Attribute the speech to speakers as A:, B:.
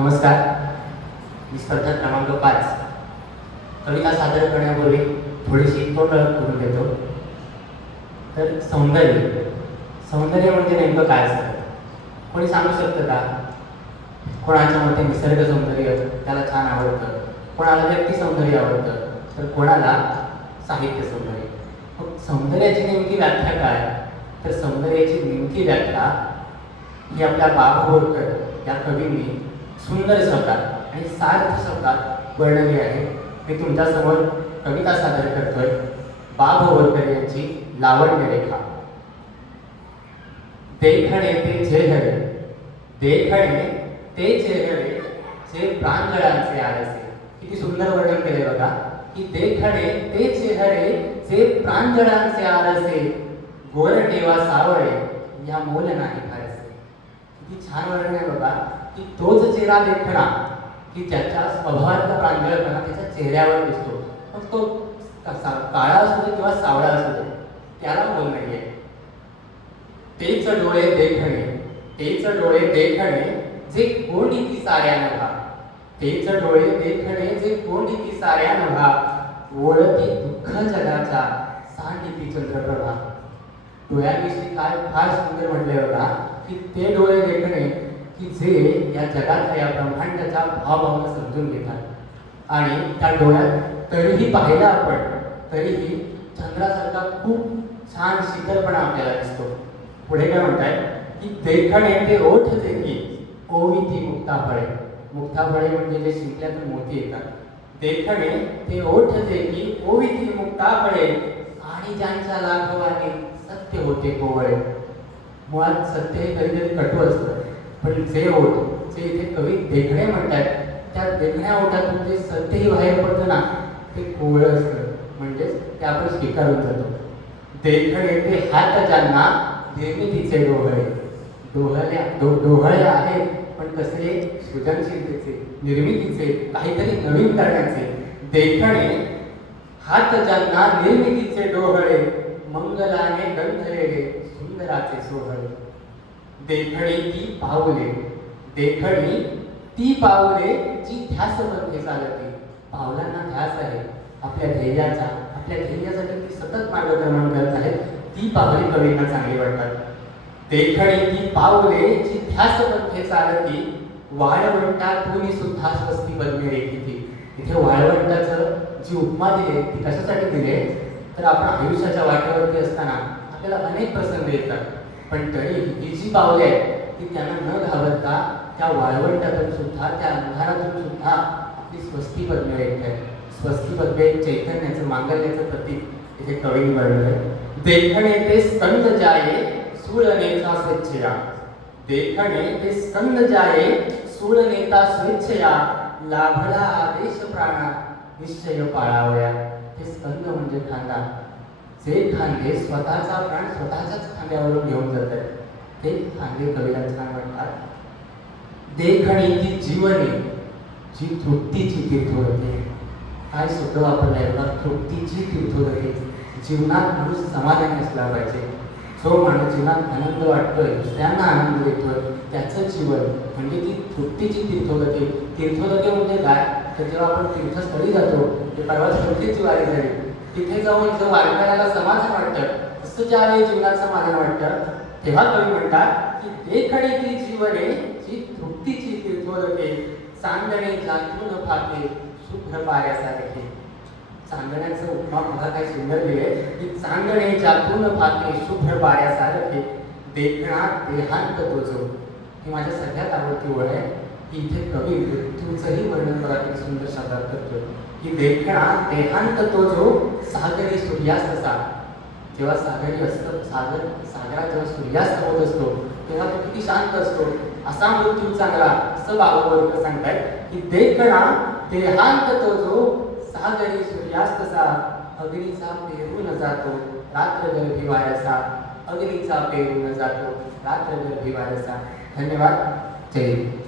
A: नमस्कार. मी स्पर्धा क्रमांक पाच. कविता सादर करण्यापूर्वी थोडीशी तोंड करून देतो. तर सौंदर्य. सौंदर्य म्हणजे नेमकं काय असतं? कोणी सांगू शकतं का? कोणाच्या मते निसर्ग सौंदर्य त्याला छान आवडतं. कोणाला व्यक्ती सौंदर्य आवडतं तर कोणाला साहित्य सौंदर्य. मग सौंदर्याची नेमकी व्याख्या काय? तर सौंदर्याची नेमकी व्याख्या ही आपल्या बाबा बोरकर या कवींनी सुंदर शब्दात आणि सार्थ शब्दात वर्णले आहे. मी तुमच्यासमोर कविता सादर करतोय. बा बोरकर यांची लावण्य रेखा. देखणे ते चेहरे देखणे ते चेहरे जे प्रांगणांचे आरसे. किती सुंदर वर्णन केले बघा. की देखणे ते चेहरे जे प्रांजळांचे आरसे. गोर देवा सावळे या मोल नाही फारसे. किती छान वर्णन आहे बघा. की तोच चेहरा देखणा की ज्याच्या स्वभावाचा प्रांजळपणा त्याच्या चेहऱ्यावर दिसतो. मग तो कसा काळा असू दे किंवा सावळा असू दे त्याला मोल नाहीये. तेच डोळे देखणे तेच डोळे देखणे जे कोणी ती साऱ्या नव्हा. तेच डोळे देखणे जे कोणी ती साऱ्या नव्हा. ओळखी दुःख जगाचा सांगिती चंद्रप्रभा. डोळ्याविषयी काय फार सुंदर म्हटले होता की ते डोळे देखणे की जे या जगातल्या या ब्रह्मांडाच्या भावभावना समजून घेतात. आणि त्या डोळ्यात तरीही पाहिलं आपण तरीही चंद्रासारखा खूप छान शीतलपणा आपल्याला दिसतो. पुढे काय म्हणताय? की देखणे ते ओठ देखी ओवी ती मुक्ताफळे. मुक्ताफळे म्हणजे जे शिंकल्यातून मोती येतात. देखणे ते ओठ देखी ओवी ती मुक्ताफळे. आणि ज्यांच्या लाघवाने सत्य होते कोवळे. मुळात सत्य हे कधी कधी कटू असतं. पण जे ओठ जे इथे कवी देखणे म्हणतात त्या देखण्या ओठातून जे सत्यही बाहेर पडतं ना ते कोवळं असतं. म्हणजेच ते आपण स्वीकारून जातो. देखणे ते हात ज्यांना निर्मितीचे डोहळे. डोहल्या डो डोहळे आहेत पण कसले सृजनशीलतेचे निर्मितीचे काहीतरी नवीन करण्याचे. देखणे हात ज्यांना निर्मितीचे डोहळे मंगलाने गंधलेले सुंदराचे सोहळे. देखणी ती पाहुले देखणी ती पावले जी ध्यास मध्ये चालते. पावलांना ध्यास आहे. आपल्या ध्येयाचा आपल्या ध्येयासाठी ती सतत मार्गक्रमण करत आहे ती पावले कवींना चांगली वाटतात. देखणी ती पावले जी ध्यास मध्ये चालती वाळवंटातून सुद्धा स्वस्ती बनवी रेखिती इथे वाळवंटाचं जी उपमा दिली ती कशासाठी दिली तर आपण आयुष्याच्या वाटेवरती असताना आपल्याला अनेक प्रसंग येतात. पण तरी ही जी पावले आहेत ती त्यांना न घाबरता त्या वाळवंटातून सुद्धा त्या अंधारातून सुद्धा आपली स्वस्ती पद्मे रेखत आहेत. स्वस्ती पद्मे चैतन्याचं मांगल्याचं प्रतीक इथे कवीने वर्णलंय देखणे ते स्कंद जाये सुळनेचा स्वेच्छया देखणे ते स्कंद जाये सुळनेता स्वेच्छया लाभला आदेश प्राणा निश्चय पाळावया. हे स्कंद म्हणजे खांदा. जे खांदे स्वतःचा प्राण स्वतःच्याच खांद्यावरून घेऊन जात आहेत ते खांदे कवीला छान म्हणतात देखणी ती जीवने जी तृप्तीची होते. काय शब्द वापरलाय बघा तृप्तीची तीर्थोदके जीवनात माणूस समाधानी असला पाहिजे. जो माणूस जीवनात आनंद वाटतोय दुसऱ्यांना आनंद देतोय त्याचं जीवन म्हणजे ती तृप्तीची तीर्थोदके तीर्थोदके म्हणजे काय? तर जेव्हा आपण तीर्थस्थळी जातो ते परवा श्रद्धेची वारी झाली. तिथे जाऊन जर वारकऱ्याला समाधान वाटतं तसं ज्यावेळी जीवनात समाधान वाटतं तेव्हा कवी म्हणतात की देखणे ती जीवने जी तृप्तीची तीर्थोदके चांदणे जातून फाके शुभ्र पाऱ्यासारखे. चांदण्याचं उपमा मला काय सुंदर दिले की चांदणे जातून फाके शुभ्र पाऱ्यासारखे देखणा देहांत तोजो ही माझ्या सगळ्यात आवडती ओळ आहे. की इथे कवी मृत्यूचंही वर्णन बघा सुंदर शब्दात करतो की देखणा देहांत तो जो सागरी सूर्यास्तचा जेव्हा सागरी असतं सागर सागरात जेव्हा सूर्यास्त होत असतो तेव्हा तो किती शांत असतो. असा मृत्यू चांगला असं बाबावर्ग सांगतायत की देखणा देहांत तो जो सागरी सूर्यास्तचा अग्नीचा पेरून जातो रात्र गर्भी वारसा अग्नीचा पेरून जातो रात्र गर्भी वारसा धन्यवाद. जय हिंद.